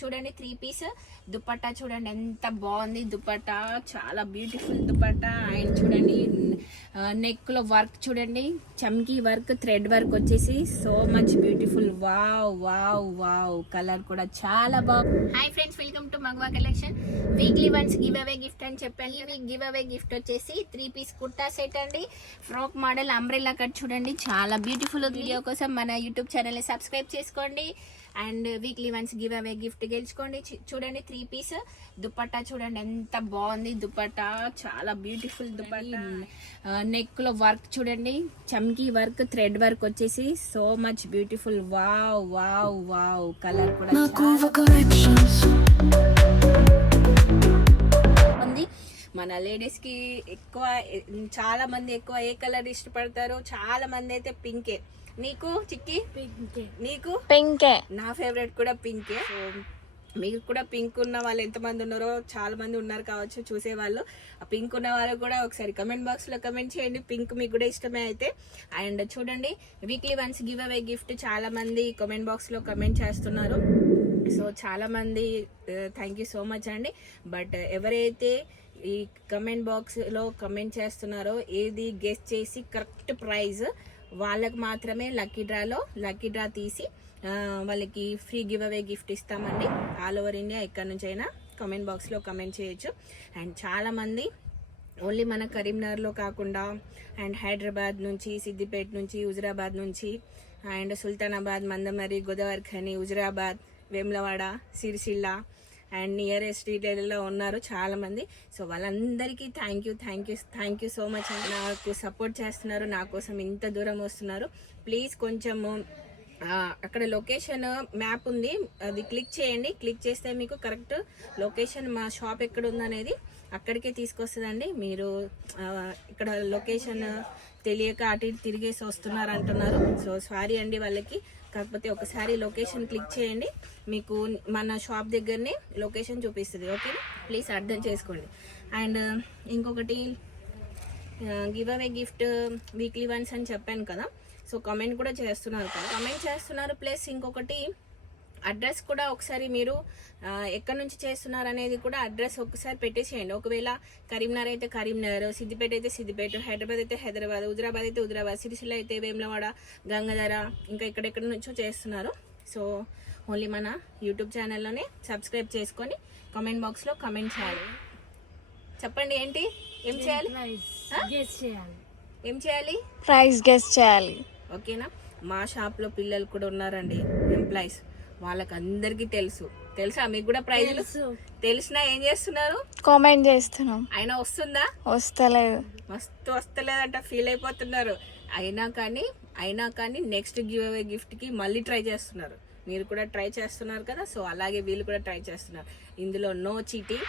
చూడండి 3 పీస్ దుపట్టా చూడండి ఎంత బాగుంది. దుపట్టా చాలా బ్యూటిఫుల్ దుపట్టా. అండ్ చూడండి నెక్ లో వర్క్ చూడండి, చమ్కీ వర్క్, థ్రెడ్ వర్క్ వచ్చేసి so much beautiful. Wow wow wow, colour కూడా చాలా బాగుంది. Hi friends, welcome to Magava collection. Weekly once give away gift అని చెప్పాను. ఈ వీక్ గివ్ అవే గిఫ్ట్ వచ్చేసి 3 పీస్ కుర్తా సెట్ అండి. ఫ్రాక్ మోడల్ అంబ్రెల్లా కట్ చూడండి, చాలా బ్యూటిఫుల్. వీడియో కోసం మన యూట్యూబ్ ఛానల్ ని సబ్స్క్రైబ్ చేసుకోండి. And weekly once give away gift గెలుచుకోండి. చూడండి 3 పీస్ దుపట్టా చూడండి ఎంత బాగుంది. దుపట్టా చాలా బ్యూటిఫుల్ దుపట్టా. నెక్ లో వర్క్ చూడండి, చమ్కీ వర్క్, థ్రెడ్ వర్క్ వచ్చేసి so much beautiful. Wow wow wow, colour కూడా ఉంది. మన లేడీస్ కి ఎక్కువ, చాలా మంది ఎక్కువ ఏ కలర్ ఇష్టపడతారు? చాలా మంది అయితే పింకే. నీకు చిక్కి? నీకు పింకే. నా ఫేవరెట్ కూడా పింకే. సో మీకు కూడా పింక్ ఉన్న వాళ్ళు ఎంతమంది ఉన్నారో, చాలా మంది ఉన్నారు కావచ్చు చూసేవాళ్ళు. ఆ పింక్ ఉన్న వాళ్ళు కూడా ఒకసారి కమెంట్ బాక్స్ లో కమెంట్ చేయండి, పింక్ మీకు కూడా ఇష్టమే అయితే. అండ్ చూడండి weekly once give away gift చాలా మంది కమెంట్ బాక్స్ లో కమెంట్ చేస్తున్నారు. సో చాలా మంది థ్యాంక్ యూ సో మచ్ అండి. బట్ ఎవరైతే ఈ కమెంట్ బాక్స్ లో కమెంట్ చేస్తున్నారో, ఏది గెస్ చేసి కరెక్ట్ ప్రైజ్ వాళ్ళకి మాత్రమే లక్కీ డ్రా తీసి వాళ్ళకి ఫ్రీ గివ్ అవే గిఫ్ట్ ఇస్తామండి. ఆల్ ఓవర్ ఇండియా ఎక్కడి నుంచి అయినా కామెంట్ బాక్స్లో కమెంట్ చేయొచ్చు. అండ్ చాలామంది ఓన్లీ మన కరీంనగర్లో కాకుండా అండ్ హైదరాబాద్ నుంచి, సిద్దిపేట నుంచి, హుజురాబాద్ నుంచి, and Sultanabad, Mandamarri, Godavarikhani, Huzurabad, Vemulawada, Sircilla and nearest డీటెయిల్లో ఉన్నారు చాలా మంది. సో వాళ్ళందరికీ థ్యాంక్ యూ సో మచ్. నాకు సపోర్ట్ చేస్తున్నారు, నా కోసం ఇంత దూరం వస్తున్నారు. ప్లీజ్ కొంచెము అక్కడ లొకేషన్ మ్యాప్ ఉంది, అది క్లిక్ చేయండి. క్లిక్ చేస్తే మీకు కరెక్ట్ లొకేషన్, మా షాప్ ఎక్కడ ఉందనేది అక్కడికే తీసుకొస్తుందండి. మీరు ఇక్కడ లొకేషన్ తెలియక అటు ఇటు తిరిగేసి వస్తున్నారు అంటున్నారు. సో సారీ అండి వాళ్ళకి. కాకపోతే ఒకసారి లొకేషన్ క్లిక్ చేయండి, మీకు మన షాప్ దగ్గరనే లొకేషన్ చూపిస్తుంది. ఓకే, ప్లీజ్ అర్థం చేసుకోండి. అండ్ ఇంకొకటి give away gift weekly once అని చెప్పాను కదా. సో కమెంట్ కూడా చేస్తున్నారు ప్లస్ ఇంకొకటి అడ్రస్ కూడా ఒకసారి మీరు ఎక్కడి నుంచి చేస్తున్నారు అనేది కూడా అడ్రస్ ఒకసారి పెట్టేసేయండి. ఒకవేళ కరీంనగర్ అయితే కరీంనగర్, సిద్దిపేట అయితే సిద్దిపేట, హైదరాబాద్ అయితే హైదరాబాద్, హుజురాబాద్ అయితే హుజురాబాద్, సిరిసిల్ల అయితే వేములవాడ, గంగాధర, ఇంకా ఎక్కడెక్కడ నుంచో చేస్తున్నారు. సో ఓన్లీ మన యూట్యూబ్ ఛానల్లోనే సబ్స్క్రైబ్ చేసుకొని కామెంట్ బాక్స్లో కమెంట్ చేయాలి. చెప్పండి ఏంటి, ఏం చేయాలి? ఏం చేయాలి? ప్రైస్ గెస్ చేయాలి. ఓకేనా? మా షాప్లో పిల్లలు కూడా ఉన్నారండి, ఎంప్లాయీస్. వాళ్ళకి అందరికీ తెలుసా? మీకు కూడా ప్రైజ్లు తెలిసినా ఏం చేస్తున్నారు? కామెంట్ చేస్తున్నాం. అయినా వస్తుందా? వస్తలేదు. మస్తు వస్తలేదంట, ఫీల్ అయిపోతున్నారు. అయినా కానీ నెక్స్ట్ గివ్ అవే గిఫ్ట్ కి మళ్ళీ ట్రై చేస్తున్నారు. మీరు కూడా ట్రై చేస్తున్నారు కదా, సో అలాగే వీళ్ళు కూడా ట్రై చేస్తున్నారు. ఇందులో నో చీటింగ్.